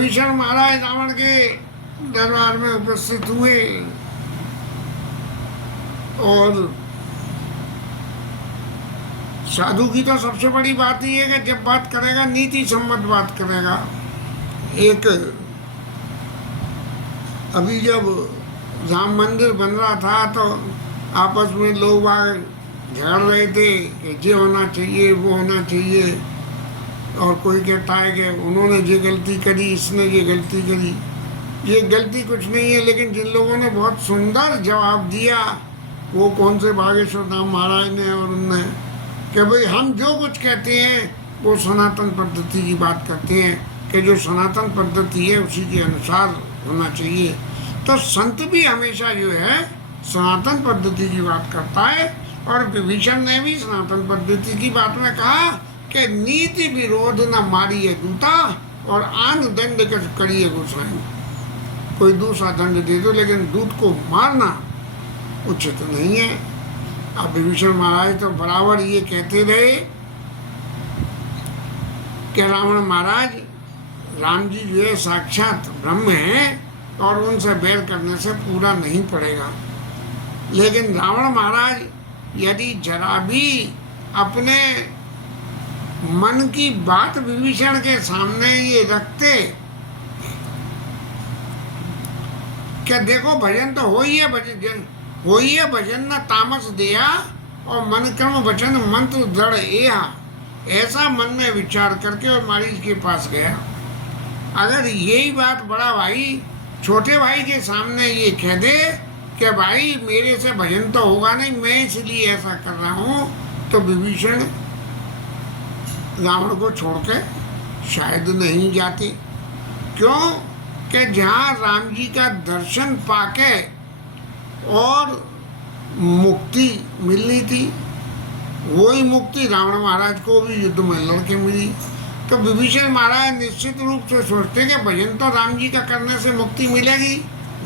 विभीषण महाराज रावण के दरबार में उपस्थित हुए और साधु की तो सबसे बड़ी बात ये है कि जब बात करेगा नीति सम्मत बात करेगा। एक अभी जब राम मंदिर बन रहा था तो आपस में लोग झगड़ रहे थे कि ये होना चाहिए वो होना चाहिए, और कोई कहता है कि उन्होंने ये गलती करी, इसने ये गलती करी। ये गलती कुछ नहीं है, लेकिन जिन लोगों ने बहुत सुंदर जवाब दिया वो कौन से बागेश्वर धाम महाराज ने और उनने, कि भाई हम जो कुछ कहते हैं वो सनातन पद्धति की बात करते हैं, कि जो सनातन पद्धति है उसी के अनुसार होना चाहिए। तो संत भी हमेशा जो है सनातन पद्धति की बात करता है, और विभीषण ने भी सनातन पद्धति की बात में कहा कि नीति विरोध न मारिए दूता और आन दंड करिए गोसाई। कोई दूसरा दंड दे दो लेकिन दूत को मारना उचित नहीं है। अब विभीषण महाराज तो बराबर ये कहते रहे कि रावण महाराज, राम जी जो है साक्षात ब्रह्म है और उनसे बैर करने से पूरा नहीं पड़ेगा। लेकिन रावण महाराज यदि जरा भी अपने मन की बात विभीषण के सामने ये रखते क्या, देखो भजन तो हो ही है, भजन हो ही है, भजन न तामस दिया और मन कर्म वचन मंत्र दृढ़ एहा, ऐसा मन में विचार करके और मारीच के पास गया। अगर यही बात बड़ा भाई छोटे भाई के सामने ये कह दे कि भाई मेरे से भजन तो होगा नहीं, मैं इसलिए ऐसा कर रहा हूँ, तो विभीषण रावण को छोड़ के शायद नहीं जाते। क्यों कि जहाँ राम जी का दर्शन पाके और मुक्ति मिलनी थी, वही मुक्ति रावण महाराज को भी युद्ध में लड़के मिली। तो विभीषण महाराज निश्चित रूप से सोचते कि भजन तो राम जी का करने से मुक्ति मिलेगी,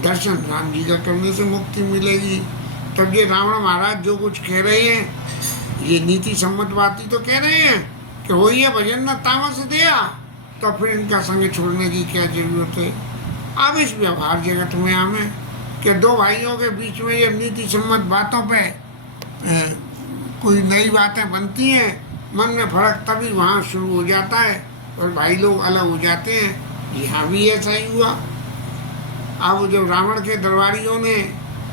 दर्शन राम जी का करने से मुक्ति मिलेगी। तब ये रावण महाराज जो कुछ कह रहे हैं ये नीति सम्मत बात ही तो कह रहे हैं कि हो ही है भजन न तामस दिया, तो फिर इनका संग छोड़ने की क्या जरूरत है। अब इस व्यवहार जगत में हमें कि दो भाइयों के बीच में ये नीति सम्मत बातों पे कोई नई बातें बनती हैं, मन में फर्क तभी वहाँ शुरू हो जाता है और भाई लोग अलग हो जाते हैं। यहाँ भी ऐसा ही हुआ। अब जब रावण के दरबारियों ने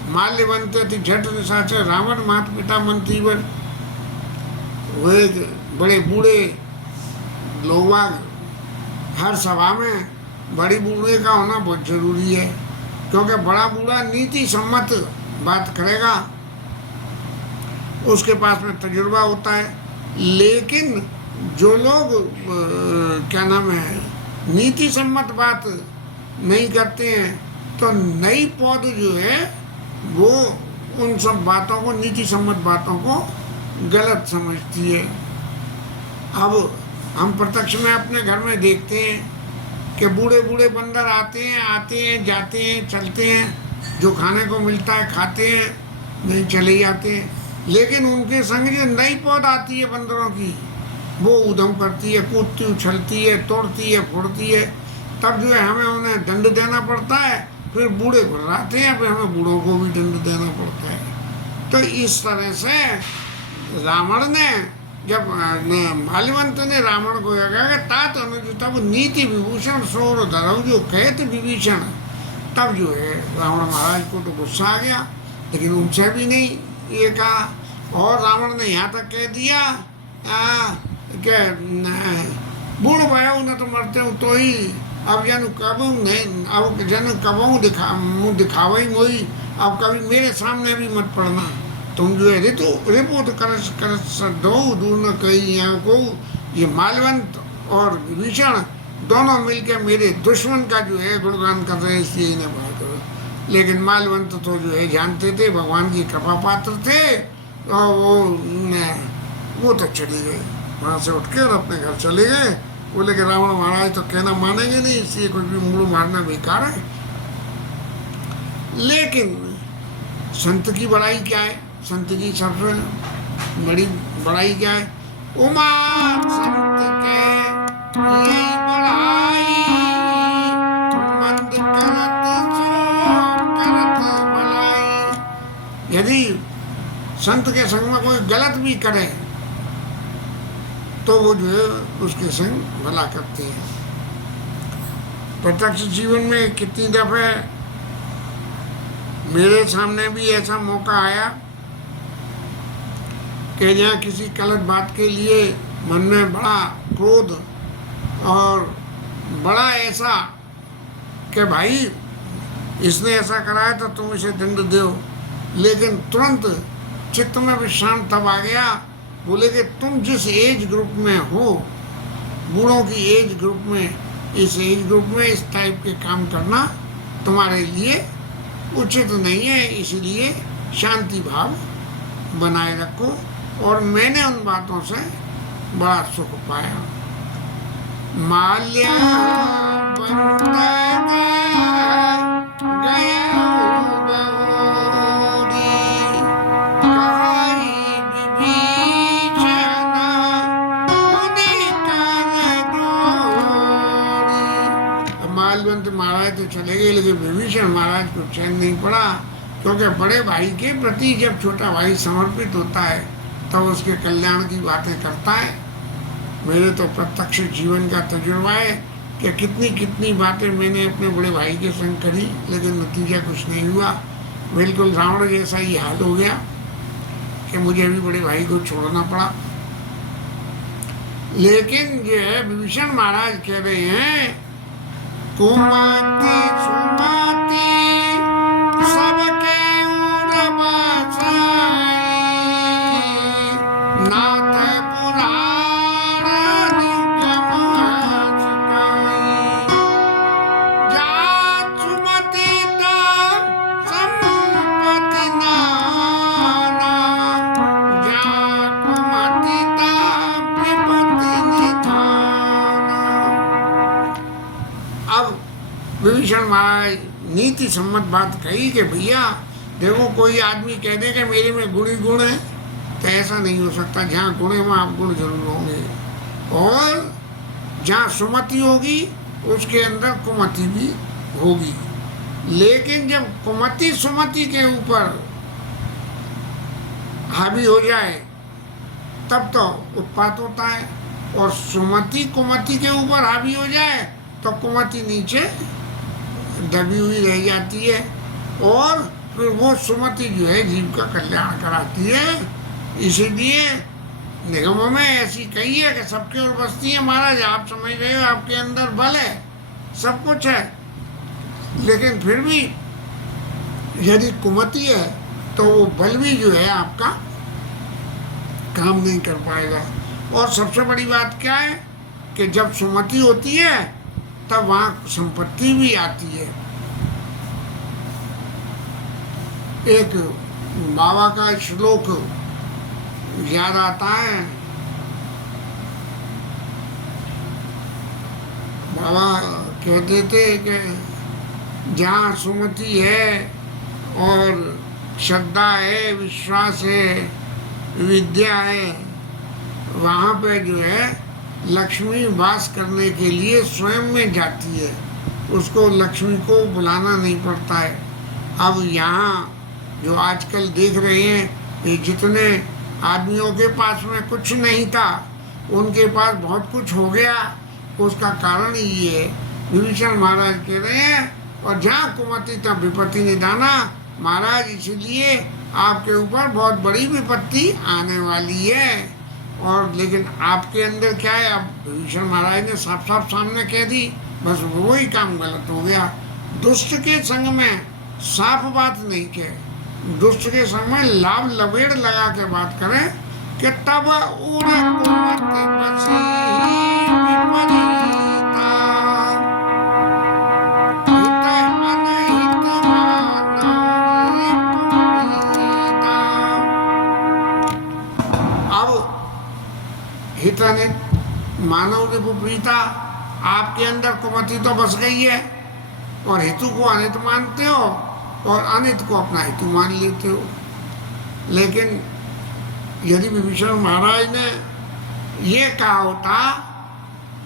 माल्य बनते थे झट निशाचर रावण माता पिता मंत्रीवर, वो एक बड़े बूढ़े लोग हर सभा में बड़ी बूढ़े का होना बहुत जरूरी है, क्योंकि बड़ा बूढ़ा नीति सम्मत बात करेगा, उसके पास में तजुर्बा होता है। लेकिन जो लोग क्या नाम है नीति सम्मत बात नहीं करते हैं, तो नई पौध जो है वो उन सब बातों को, नीति सम्मत बातों को गलत समझती है। अब हम प्रत्यक्ष में अपने घर में देखते हैं कि बूढ़े बूढ़े बंदर आते हैं जाते हैं चलते हैं, जो खाने को मिलता है खाते हैं, नहीं चले जाते हैं। लेकिन उनके संग जो नई पौध आती है बंदरों की, वो उधम करती है, कूदती उछलती है, तोड़ती है, फोड़ती है। तब जो है हमें उन्हें दंड देना पड़ता है, फिर बूढ़े घुर्राते हैं, फिर हमें बूढ़ों को भी दंड देना पड़ता है। तो इस तरह से रावण ने, जब माल्यवंत ने रावण को कहा तात अनुज तब नीति विभूषण सोर धरव जो कहते विभीषण, तब जो है रावण महाराज को तो गुस्सा आ गया, लेकिन उनसे भी नहीं ये कहा। और रावण ने यहाँ तक कह दिया कि बूढ़ भयो न तो मरते हूँ तो ही, अब जन कब नहीं, अब जन कबू मुँह दिखावा ही मोही, अब कभी मेरे सामने भी मत पड़ना। तुम जो है रिपोर्ट कर दो दूर न कहीं यहाँ को। ये माल्यवंत और विभीषण दोनों मिलकर मेरे दुश्मन का जो है गुणगान कर रहे हैं, इसलिए इन्हें बात करो। लेकिन माल्यवंत तो जो है जानते थे भगवान की कृपा पात्र थे, और वो तो चले गए वहाँ से उठ के और अपने घर चले गए। बोले कि रावण महाराज तो कहना मानेंगे नहीं, इसलिए कुछ भी मूड़ मारना बेकार है। लेकिन संत की बड़ाई क्या है, संत की सबसे बड़ी बड़ाई क्या है, उमा संत के यही बड़ाई यदि संत के संग में कोई गलत भी करे तो वो जो है उसके संग भला करते हैं। प्रत्यक्ष जीवन में कितनी दफे मेरे सामने भी ऐसा मौका आया कि जहाँ किसी गलत बात के लिए मन में बड़ा क्रोध और बड़ा ऐसा कि भाई इसने ऐसा कराया तो तुम इसे दंड दो, लेकिन तुरंत चित्त में विश्राम तब आ गया। बोले कि तुम जिस एज ग्रुप में हो, बूढ़ों की एज ग्रुप में, इस एज ग्रुप में इस टाइप के काम करना तुम्हारे लिए उचित नहीं है, इसलिए शांति भाव बनाए रखो। और मैंने उन बातों से बड़ा सुख पाया। माल्या मालवंत महाराज तो चले गए, लेकिन विभीषण महाराज को चैन नहीं पड़ा, क्योंकि बड़े भाई के प्रति जब छोटा भाई समर्पित होता है तब तो उसके कल्याण की बातें करता है। मेरे तो प्रत्यक्ष जीवन का तजुर्बा है कि कितनी कितनी बातें मैंने अपने बड़े भाई के संग करी, लेकिन नतीजा कुछ नहीं हुआ। बिल्कुल रावण जैसा ही हाल हो गया कि मुझे भी बड़े भाई को छोड़ना पड़ा। लेकिन जो है विभीषण महाराज कह रहे हैं, कुमति सुमति सबके उर बसाई, नाथ पुराण निगम सिकाई, जात सुमति तो संपत्ति नाना, जात कुमति तो विपत्ति निधाना। अब विभीषण महाराज नीति सम्मत बात कही कि भैया देखो, कोई आदमी कह दे कि मेरे में गुण ही गुण है, तो ऐसा नहीं हो सकता। जहाँ गुण है वहाँ गुण जरूर होंगे, और जहाँ सुमति होगी उसके अंदर कुमति भी होगी। लेकिन जब कुमति सुमति के ऊपर हावी हो जाए तब तो उत्पात होता है, और सुमति कुमति के ऊपर हावी हो जाए तो कुमति नीचे दबी हुई रह जाती है, और फिर वो सुमति जो है जीव का कल्याण कराती है। इसीलिए निगमों में ऐसी कही है कि सबके ओर बसती है। महाराज आप समझ रहे हो, आपके अंदर बल है, सब कुछ है, लेकिन फिर भी यदि कुमति है तो वो बल भी जो है आपका काम नहीं कर पाएगा। और सबसे बड़ी बात क्या है कि जब सुमति होती है तब वहाँ संपत्ति भी आती है। एक बाबा का श्लोक याद आता है। बाबा कहते थे कि जहाँ सुमति है और श्रद्धा है, विश्वास है, विद्या है, वहाँ पे जो है लक्ष्मी वास करने के लिए स्वयं में जाती है, उसको लक्ष्मी को बुलाना नहीं पड़ता है। अब यहाँ जो आजकल देख रहे हैं कि जितने आदमियों के पास में कुछ नहीं था उनके पास बहुत कुछ हो गया, उसका कारण ही ये है। विभीषण महाराज कह रहे हैं, और जहाँ कुमति तब विपत्ति निधाना। महाराज इसलिए आपके ऊपर बहुत बड़ी विपत्ति आने वाली है। और लेकिन आपके अंदर क्या है, अब विभीषण महाराज ने साफ साफ सामने कह दी, बस वही काम गलत हो गया। दुष्ट के संग में साफ बात नहीं कहे, दुष्ट के संग में लाभ लबेड़ लगा के बात करें कि तब उड़ कुमति बसी विपरीता, हित अनहित मानव रिपुरीता। अब हित अनित मानव रिपुरीता, आपके अंदर कुमति तो बस गई है और हितु को अनित मानते हो और अनित को अपना हितु मान लेते हो। लेकिन यदि विभीषण महाराज ने ये कहा होता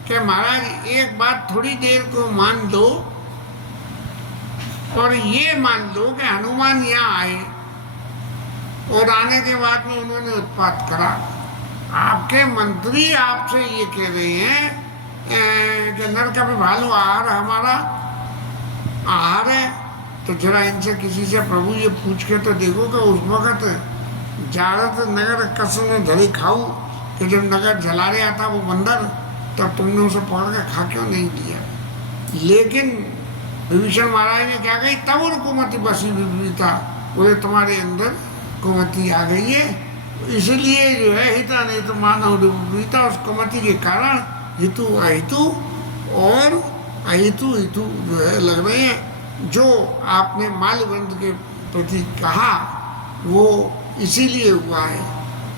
कि महाराज एक बात थोड़ी देर को मान लो और ये मान लो कि हनुमान यहाँ आए और आने के बाद में उन्होंने उत्पात करा। आपके मंत्री आपसे ये कह रहे हैं कि नर का भी भालू आहार हमारा आहार है, तो जरा इनसे किसी से प्रभु ये पूछ के तो देखो कि उस वक्त जारत नगर कसम धरी खाऊ, कि जब नगर जला रहा था वो बंदर, तब तुमने उसे पकड़ के खा क्यों नहीं दिया। लेकिन विभीषण महाराज ने क्या कही, तब उन कुमति बसी विपरीता, बोले तुम्हारे अंदर कुमति आ गई है, इसलिए जो है हिता नहीं तो मानव विपरीता, उस कुमति के कारण हितु अहितु और अहितु हितु जो है लग रहे हैं। जो आपने माल्यवंत के प्रति कहा वो इसीलिए हुआ है।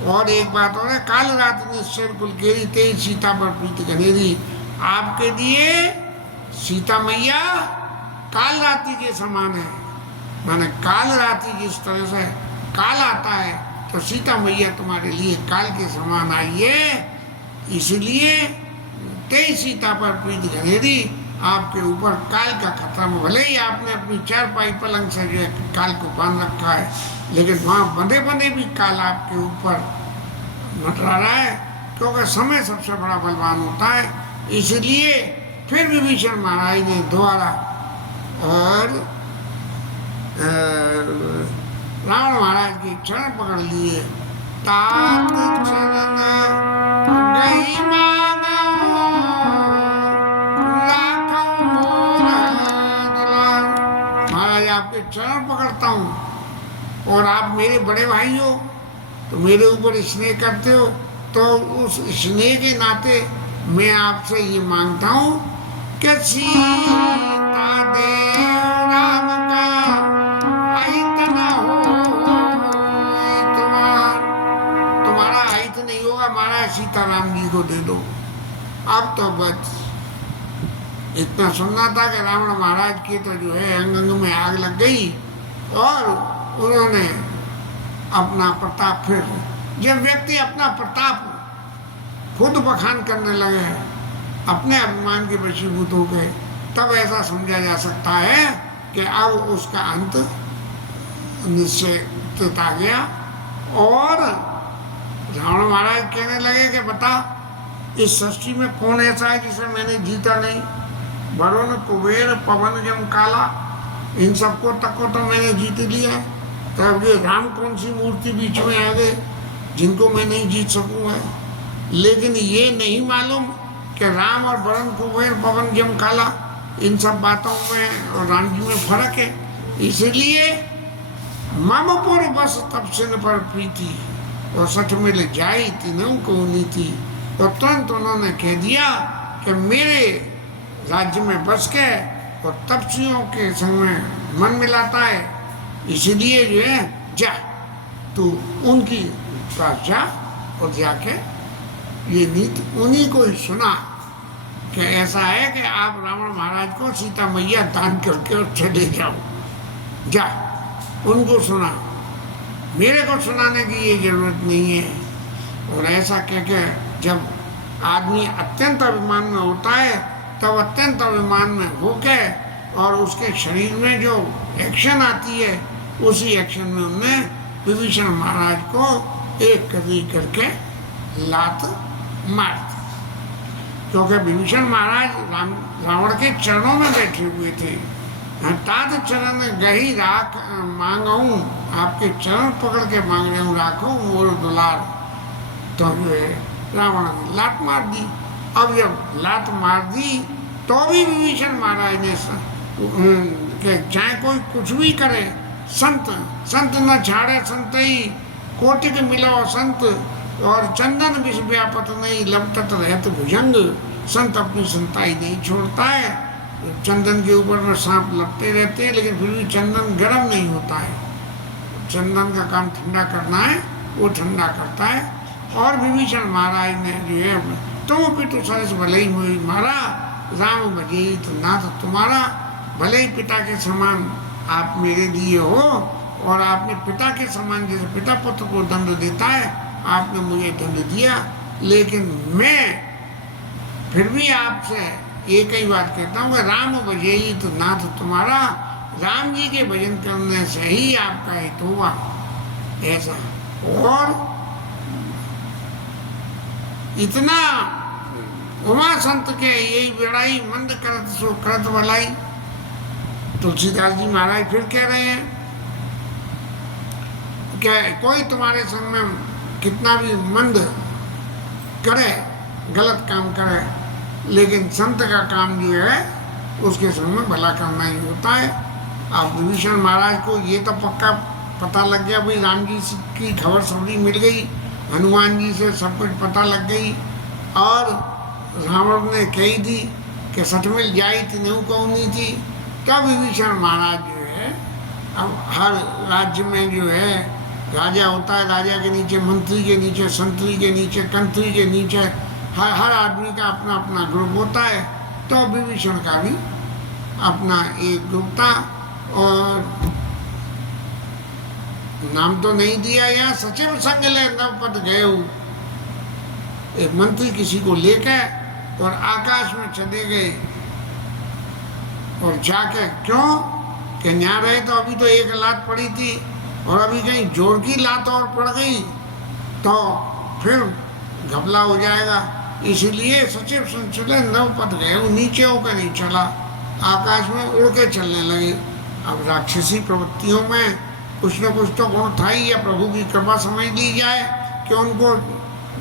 और एक बात और है, काल रात निश्चर कुल केरी तेज सीता पर प्रीति कनेरी, आपके लिए सीता मैया काल रात्रि के समान है। माने काल रात्रि जिस तरह से काल आता है, तो सीता मैया तुम्हारे लिए काल के समान आई है। इसलिए तेज सीता पर प्रीति घनेरी, आपके ऊपर काल का खतरा, भले ही आपने अपनी चारपाई पलंग से जो है काल को बांध रखा है, लेकिन वहाँ बंधे बंधे भी काल आपके ऊपर मंडरा रहा है, क्योंकि समय सबसे बड़ा बलवान होता है। इसलिए फिर विभीषण महाराज ने दोबारा और रावण महाराज के चरण पकड़ लिए। तात चरण गई मांगो, लाखों महाराज आपके चरण पकड़ता हूँ, और आप मेरे बड़े भाई हो, तो मेरे ऊपर स्नेह करते हो, तो उस स्नेह के नाते मैं आपसे ये मांगता हूँ कि सीता देव राम का अहित न हो, तुम्हारा अहित नहीं होगा, महाराज सीताराम जी को दे दो। अब तो बस इतना सुनना था कि रावण महाराज की तो जो है अंग अंग में आग लग गई, और उन्होंने अपना प्रताप, फिर जब व्यक्ति अपना प्रताप खुद बखान करने लगे, अपने अभिमान के वशीभूत हो गए, तब ऐसा समझा जा सकता है कि अब उसका अंत निश्चित आ गया। और रावण महाराज कहने लगे कि बता, इस सृष्टि में कौन ऐसा है जिसे मैंने जीता नहीं। वरुण कुबेर पवन जम काला, इन सबको तक को तो मैंने जीत लिया, तब ये राम कौन सी मूर्ति बीच में आ गए जिनको मैं नहीं जीत सकूंगा। लेकिन ये नहीं मालूम कि राम और वरुण कुबेर पवन जम काला, इन सब बातों में और राम जी में फर्क है। इसलिए ममपुर बस तब सिन पर प्रीति, और सच मिल जाई तीनों को नीति। और तुरंत उन्होंने कह दिया कि मेरे राज्य में बस के और तपस्वियों के संग में मन मिलाता है, इसलिए जो है जा तू उनकी पास जा, और जाके ये नीति उन्हीं को ही सुना कि ऐसा है कि आप रावण महाराज को सीता मैया दान करके और चले जाओ, जा उनको सुना, मेरे को सुनाने की ये जरूरत नहीं है। और ऐसा कह के जब आदमी अत्यंत अभिमान में होता है, तब अत्यंत अभिमान में होके और उसके शरीर में जो एक्शन आती है, उसी एक्शन में उनने विभीषण महाराज को एक कदरी करके लात मार दी। क्योंकि विभीषण महाराज रावण के चरणों में बैठे हुए थे। तात चरण गही राख मांगूं, आपके चरण पकड़ के मांग रहे हूँ, राखो मोर दुलार। तो रावण ने लात मार दी। अब जब लात मार दी तो भी विभीषण महाराज ने चाहे कोई कुछ भी करे, संत न छाड़े संत ही, कोटिक मिलो संत, और चंदन विष व्यापत नहीं, लपटत रहत भुजंग। संत अपनी संताई नहीं छोड़ता है। चंदन के ऊपर में सांप लपटे रहते हैं, लेकिन फिर भी चंदन गर्म नहीं होता है। चंदन का काम ठंडा करना है, वो ठंडा करता है। और विभीषण महाराज ने जो है, तुम पितु सरस भले ही हुई मारा, राम भजे तो नाथ तुम्हारा। भले ही पिता के समान आप मेरे लिए हो, और आपने पिता के समान, जैसे पिता पुत्र को दंड देता है, आपने मुझे दंड दिया। लेकिन मैं फिर भी आपसे एक ही बात कहता हूँ कि राम भजे तो नाथ तुम्हारा। राम जी के भजन करने से ही आपका हित होगा। ऐसा। और इतना उमा संत के यही बेड़ाई मंद करत सो करत भलाई। तुलसीदास जी महाराज फिर कह रहे हैं कि कोई तुम्हारे संग में कितना भी मंद करे, गलत काम करे, लेकिन संत का काम जो है उसके संग में भला करना ही होता है। आप विभीषण महाराज को ये तो पक्का पता लग गया भाई, राम जी की खबर सबरी मिल गई, हनुमान जी से सब कुछ पता लग गई, और रावण ने कही दी कि सठ मिल जाई तीनों कौनी थी। तब विभीषण महाराज जो है, अब हर राज्य में जो है राजा होता है, राजा के नीचे मंत्री के नीचे संतरी के नीचे कंत्री के नीचे हर आदमी का अपना अपना ग्रुप होता है। तो विभीषण का भी अपना एक ग्रुप था, और नाम तो नहीं दिया यहाँ, सचिव संग ले नवपद गए। एक मंत्री किसी को लेकर और आकाश में चले गए, और जाके क्यों कि यहाँ रहे तो अभी तो एक लात पड़ी थी, और अभी कहीं जोर की लात और पड़ गई तो फिर घबला हो जाएगा। इसलिए सचिव संग चले नवपद गए, नीचे होकर नहीं चला, आकाश में उड़ के चलने लगे। अब राक्षसी प्रवृत्तियों में कुछ न कुछ तो गुण था ही, या प्रभु की कृपा समझ ली जाए कि उनको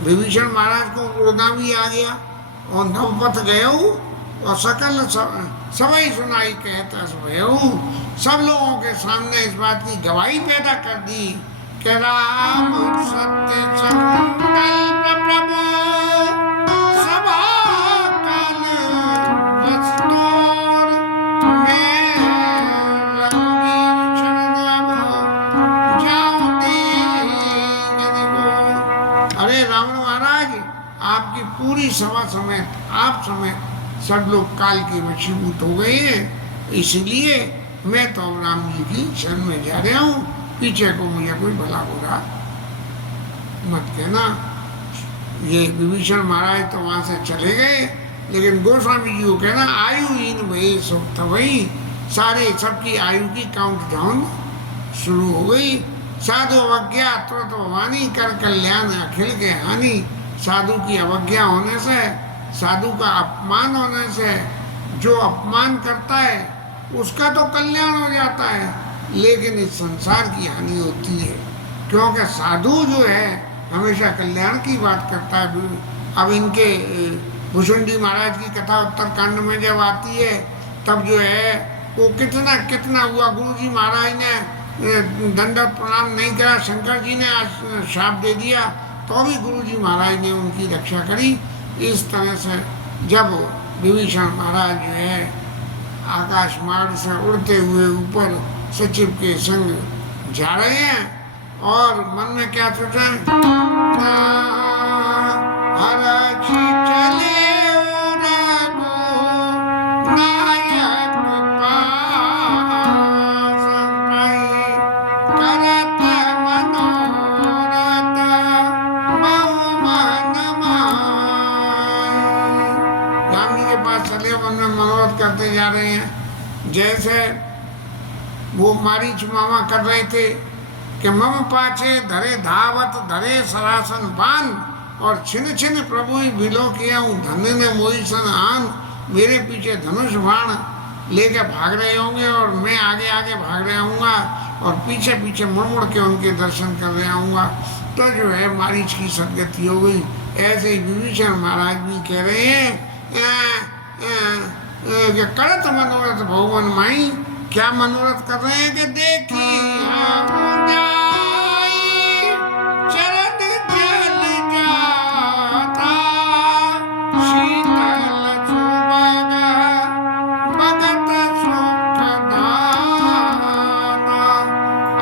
विभीषण महाराज को उड़ना भी आ गया। और नवपथ गए और सकल सभी सुनाई कहता सब लोगों के सामने इस बात की गवाही पैदा कर दी कि राम सत्य संकल्प प्रभु सभा काल वस्तुर में रघुवीर शरण अब जाऊं दीन को। अरे रावण महाराज, आपकी पूरी सभा समेत आप समेत सब लोग काल के वशीभूत हो गए हैं, इसलिए मैं तो राम जी की शरण में जा रहा हूँ, पीछे को मुझे कोई भला बुरा मत कहना। ये विभीषण महाराज तो वहाँ से चले गए, लेकिन गोस्वामी जी को कहना आयुहीन भई सुख तवई, सारे सबकी आयु की काउंट डाउन शुरू हो गई। साधु अवज्ञा तुरंत वाणी कर कल्याण अखिल के हानि। साधु की अवज्ञा होने से, साधु का अपमान होने से, जो अपमान करता है उसका तो कल्याण हो जाता है, लेकिन इस संसार की हानि होती है, क्योंकि साधु जो है हमेशा कल्याण की बात करता है। अब इनके भुषुंडी महाराज की कथा उत्तरकांड में जब आती है, तब जो है वो कितना कितना हुआ। गुरु जी महाराज ने दंडवत प्रणाम नहीं करा, शंकर जी ने शाप दे दिया, तो भी गुरु जी महाराज ने उनकी रक्षा करी। इस तरह से जब विभीषण महाराज जो है आकाश मार्ग से उड़ते हुए ऊपर सचिव के संग जा रहे हैं, और मन में क्या सोचा, चले करते जा रहे हैं। जैसे वो मारीच मामा कर रहे थे कि मम पाछे धरे धावत धरे सरासन बान, और छिन छिन प्रभु ही बिलो किया हूँ धन्य ने मोही सन आन। मेरे पीछे धनुष बाण लेके भाग रहे होंगे और मैं आगे आगे भाग रहा हूँगा, और पीछे पीछे मुड़ मुड़ के उनके दर्शन कर रहा हूँगा। तो जो है मारीच की सदगति हो गई। ऐसे ही विभीषण महाराज भी कह रहे हैं कि करत मनोरथ भगवान माई। क्या मनोरथ कर रहे हैं कि देखी चरण जल जाता शीतल सुभगा भगत सुख दाता।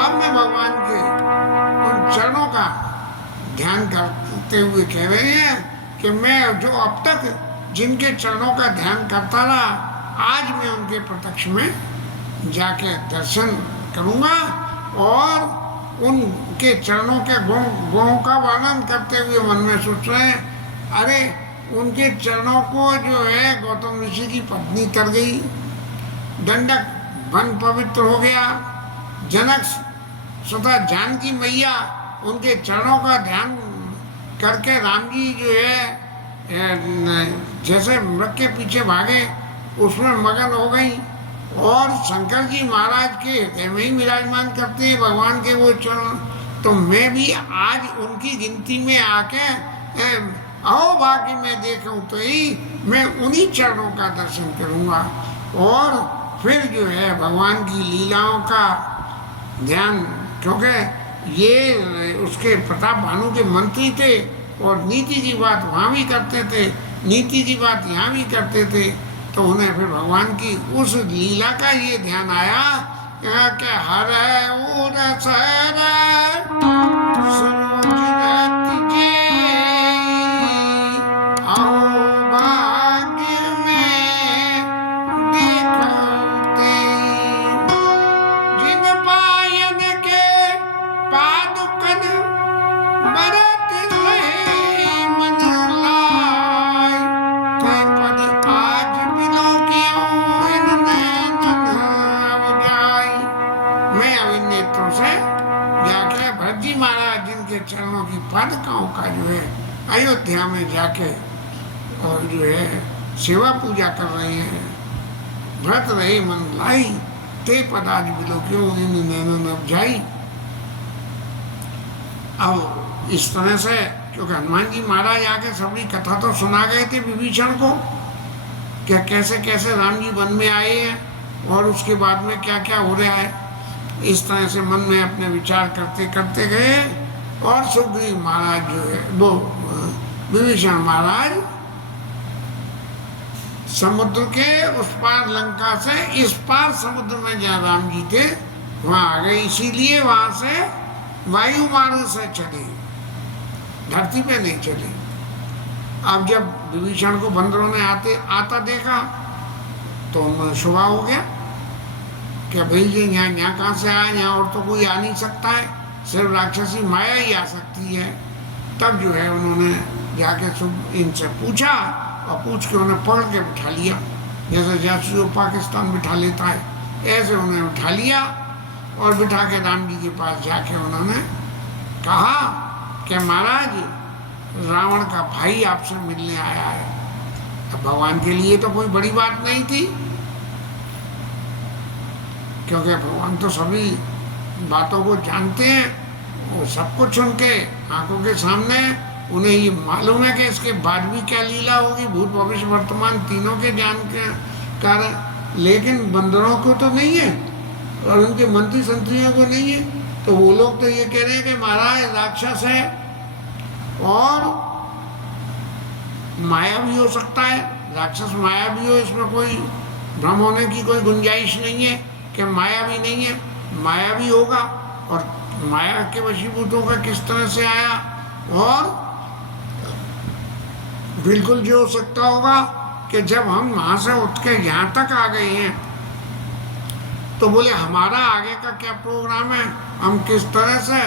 अब मैं भगवान के उन चरणों का ध्यान करते हुए कह रहे हैं कि मैं जो अब तक जिनके चरणों का ध्यान करता रहा, आज मैं उनके प्रत्यक्ष में जाके दर्शन करूँगा, और उनके चरणों के गुणों का वर्णन करते हुए मन में सोच रहे हैं, अरे उनके चरणों को जो है गौतम ऋषि की पत्नी कर गई, दंडक वन पवित्र हो गया, जनक स्वतः जानकी मैया उनके चरणों का ध्यान करके राम जी जो है जैसे मृग के पीछे भागे उसमें मगन हो गई, और शंकर जी महाराज के हृदय में ही विराजमान करते हैं भगवान के वो चरण। तो मैं भी आज उनकी गिनती में आके आओ भाग्य में देखूं तो ही मैं उन्हीं चरणों का दर्शन करूंगा, और फिर जो है भगवान की लीलाओं का ध्यान, क्योंकि ये उसके प्रताप भानु के मंत्री थे और नीति की बात वहाँ भी करते थे, नीति की बात यहाँ भी करते थे। तो उन्हें फिर भगवान की उस लीला का ये ध्यान आया कि हर उरस चरणों की पादुकाओं का जो है अयोध्या में जाके और जो है सेवा पूजा कर रहे हैं। व्रत रहे मन लाई ते पदाज बिलो क्यों इन नैनन अब जाई। अब इस तरह से क्योंकि हनुमान जी महाराज आके सबकी कथा तो सुना गए थे विभीषण को कि कैसे कैसे राम जी वन में आए हैं और उसके बाद में क्या क्या हो रहा है। इस तरह से मन में अपने विचार करते करते गए और सुग्रीव महाराज जो है वो विभीषण महाराज समुद्र के उस पार लंका से इस पार समुद्र में जहाँ राम जी थे वहां आ गए। इसीलिए वहां से वायु मार्ग से चले, धरती पे नहीं चले। अब जब विभीषण को बंदरों ने आता देखा तो उनमें शुभा हो गया कि भाई ये यहाँ कहाँ से आया, यहाँ और तो कोई आ नहीं सकता है, सिर्फ राक्षसी माया ही आ सकती है। तब जो है उन्होंने जाके इनसे पूछा और पूछ के उन्हें पकड़ के बिठा लिया, जैसे जासूस पाकिस्तान बिठा लेता है ऐसे उन्हें बिठा लिया और बिठा के राम जी के पास जाके उन्होंने कहा कि महाराज रावण का भाई आपसे मिलने आया है। अब भगवान के लिए तो कोई बड़ी बात नहीं थी, क्योंकि भगवान तो सभी बातों को जानते हैं, वो सब कुछ उनके आंखों के सामने। उन्हें ये मालूम है कि इसके बाद भी क्या लीला होगी, भूत भविष्य वर्तमान तीनों के जान के कारण। लेकिन बंदरों को तो नहीं है और उनके मंत्री संतरियों को नहीं है, तो वो लोग तो ये कह रहे हैं कि महाराज राक्षस है और माया भी हो सकता है, राक्षस माया भी हो, इसमें कोई भ्रम होने की कोई गुंजाइश नहीं है कि माया भी नहीं है, माया भी होगा। और माया के वशीभूत होगा किस तरह से आया, और बिल्कुल जो हो सकता होगा कि जब हम वहां से उठ के यहाँ तक आ गए हैं तो बोले हमारा आगे का क्या प्रोग्राम है, हम किस तरह से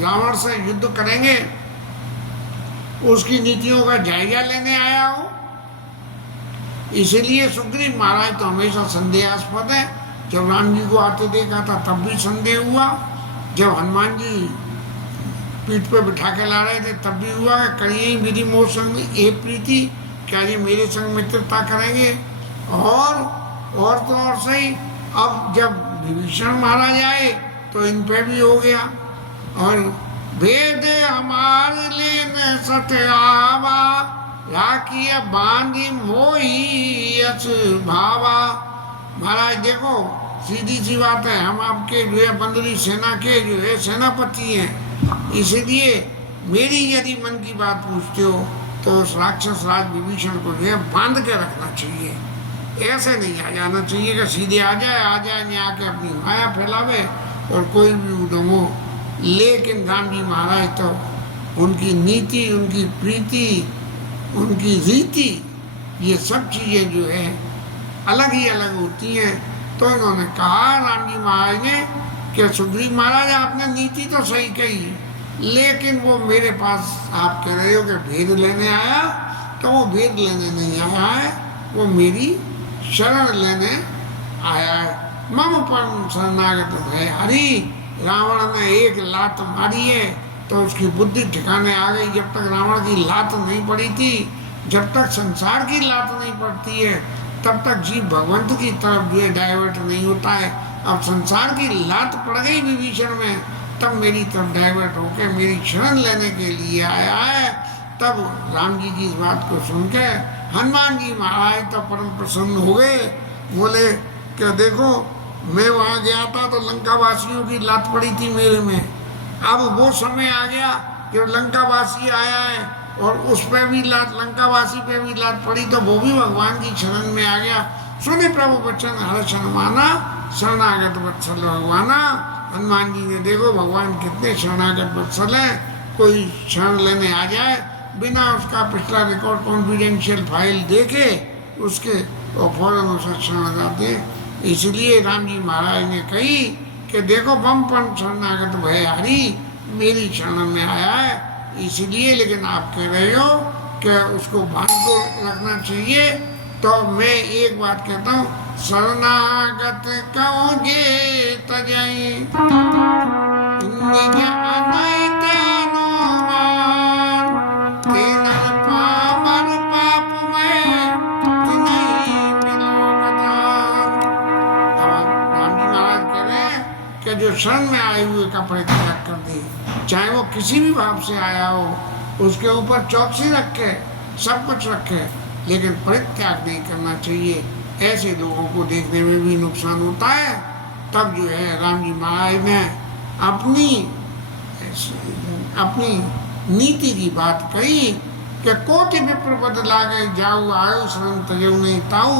रावण से युद्ध करेंगे, उसकी नीतियों का जायजा लेने आया हो। इसीलिए सुग्रीव महाराज तो हमेशा संदेहास्पद है। जब राम जी को आते देखा था तब भी संदेह हुआ, जब हनुमान जी पीठ पे बिठा के ला रहे थे तब भी हुआ कि करिए मेरी मोर संग में एक प्रीति, क्या ये मेरे संग मित्रता करेंगे। और तो और सही, अब जब विभीषण महाराज आए तो इन पे भी हो गया। और वेद हमारे लेने सत्यावा राखिए बांधी मोही यस भावा। महाराज देखो सीधी सी बात है, हम आपके जो है बंदरी सेना के जो है सेनापति हैं, इसलिए मेरी यदि मन की बात पूछते हो तो उस राक्षस राज विभीषण को जो है बांध के रखना चाहिए, ऐसे नहीं आ जाना चाहिए कि सीधे आ जाए यहाँ के अपनी माया फैलावे और कोई भी उद्यम हो। लेकिन राम जी महाराज तो उनकी नीति, उनकी प्रीति, उनकी रीति, ये सब चीज़ें जो है अलग ही अलग होती हैं। तो इन्होंने कहा राम जी महाराज ने कि सुग्रीव महाराज आपने नीति तो सही कही, लेकिन वो मेरे पास आप कह रहे हो कि भेद लेने आया, तो वो भेद लेने नहीं आया है, वो मेरी शरण लेने आया है। मम परम शरणागत है हरि, रावण ने एक लात मारी है तो उसकी बुद्धि ठिकाने आ गई। जब तक रावण की लात नहीं पड़ी थी, जब तक संसार की लात नहीं पड़ती है, तब तक जीव भगवंत की तरफ जो है डाइवर्ट नहीं होता है। अब संसार की लात पड़ गई विभीषण में, तब मेरी तरफ डाइवर्ट होकर मेरी शरण लेने के लिए आया है। तब राम जी की इस बात को सुन के हनुमान जी महाराज तो परम प्रसन्न हो गए। बोले क्या देखो, मैं वहाँ गया था तो लंका वासियों की लात पड़ी थी मेरे में, अब वो समय आ गया कि लंकावासी आया है और उस पे भी लात, लंकावासी पे भी लात पड़ी, तो वो भी भगवान की शरण में आ गया। सुने प्रभु बच्चन हर्ष हनुमाना, शरणागत वत्सल भगवाना। हनुमान जी ने देखो भगवान कितने शरणागत वत्सल हैं, कोई शरण लेने आ जाए बिना उसका पिछला रिकॉर्ड कॉन्फिडेंशियल फाइल देखे उसके और फौरन उसे शरण जाते हैं। इसलिए राम जी महाराज ने कही कि देखो बमपन शरणागत भयहारी मेरी शरण में आया है, इसलिए। लेकिन आप कह रहे हो कि उसको बांध को रखना चाहिए, तो मैं एक बात कहता हूँ, शरणागत कहोगे तजई निज अनैत अनुमान, तेना पामर पाप में तिन्हि बिलोक दान। अब राम जी महाराज कह रहे हैं कि जो शरण में आए हुए का परित्याग कर दे, चाहे वो किसी भी भाव से आया हो, उसके ऊपर चौकसी रखे, सब कुछ रखे, लेकिन परित्याग नहीं करना चाहिए। ऐसे लोगों को देखने में भी नुकसान होता है। तब जो है राम जी महाराज ने अपनी नीति की बात कही कि कोटि विप्र पद लागे जाऊ आयु शरण तजऊ नहीं ताऊ,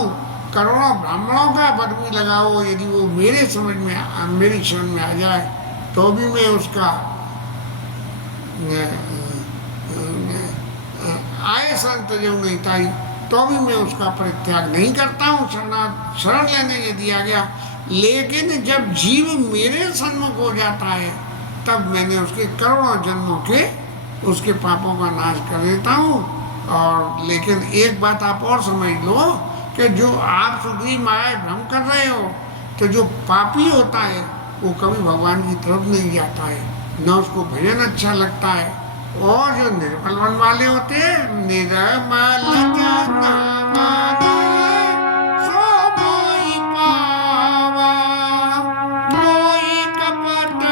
करोड़ों ब्राह्मणों का पद भी लगाओ, यदि वो मेरे समझ में मेरी शरण में आ जाए तो भी मैं उसका आए शरण तजऊ नहीं ताई, तो भी मैं उसका परित्याग नहीं करता हूँ। शरण लेने के दिया गया, लेकिन जब जीव मेरे सन्मुख हो जाता है तब मैंने उसके करोड़ों जन्मों के उसके पापों का नाश कर देता हूँ। और लेकिन एक बात आप और समझ लो कि जो आप सुग्रीव माया भ्रम कर रहे हो, तो जो पापी होता है वो कभी भगवान की तरफ नहीं जाता है, न उसको भजन अच्छा लगता है। और जो निर्मल मन वाले होते हैं, निर्मल जन मन सो मोहि पावा, मोहि कपट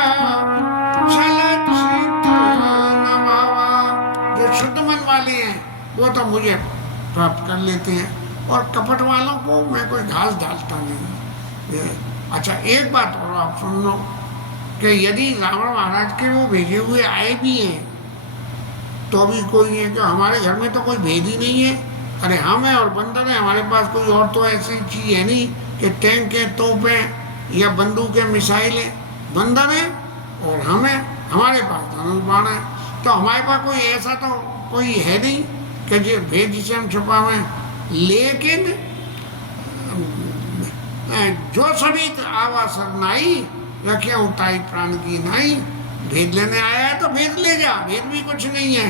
छल छित न भावा। जो शुद्ध मन वाले हैं वो तो मुझे प्राप्त कर लेते हैं, और कपट वालों को मैं कोई घास डालता नहीं। अच्छा एक बात और आप सुन लो कि यदि रावण महाराज के वो भेजे हुए आए भी हैं तो भी कोई है कि हमारे घर में तो कोई भेद ही नहीं है। अरे हम हैं और बंदर हैं, हमारे पास कोई और तो ऐसी चीज़ है नहीं कि टैंक है, तोपें या बंदूक है, मिसाइल है। बंदर है और हम हैं, हमारे पास धनुष बाण है, तो हमारे पास कोई ऐसा तो कोई है नहीं कि जो भेद जिसे हम छुपावें। लेकिन जो सभी आवा सरनाई रखे उताई प्राण की नाई, भेद लेने आया है तो भेद ले जा, भेद भी कुछ नहीं है।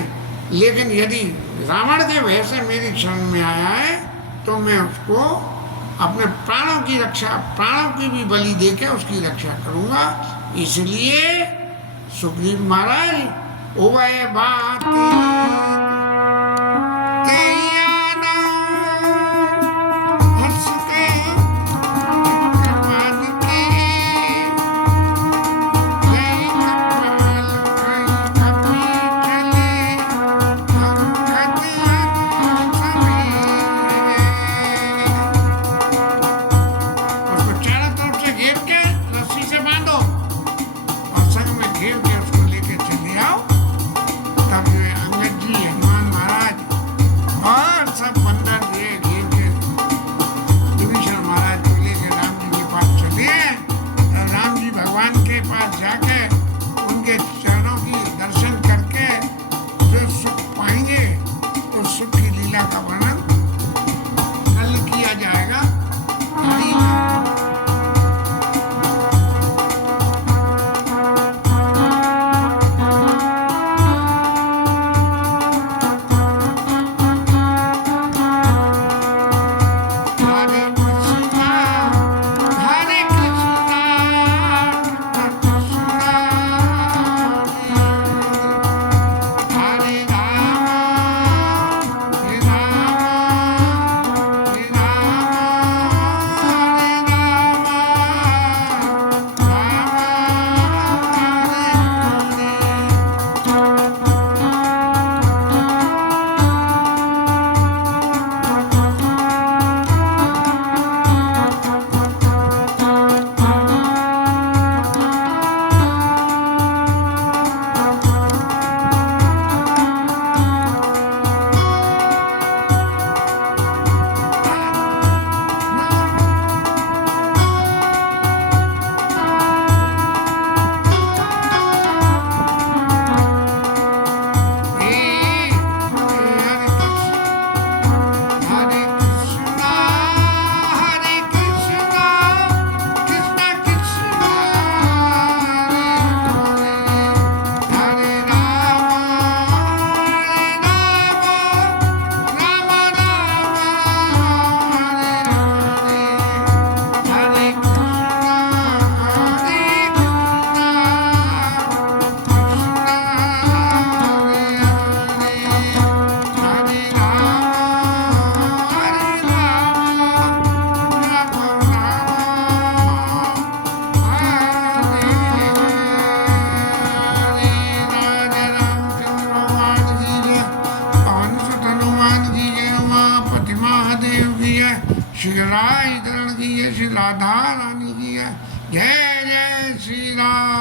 लेकिन यदि रावण के भय से मेरी शरण में आया है तो मैं उसको अपने प्राणों की रक्षा, प्राणों की भी बलि देके उसकी रक्षा करूंगा। इसलिए सुग्रीव महाराज उभय बात श्री राधाकरण की जय, श्री राधा रानी की जय। जय जय श्री राम।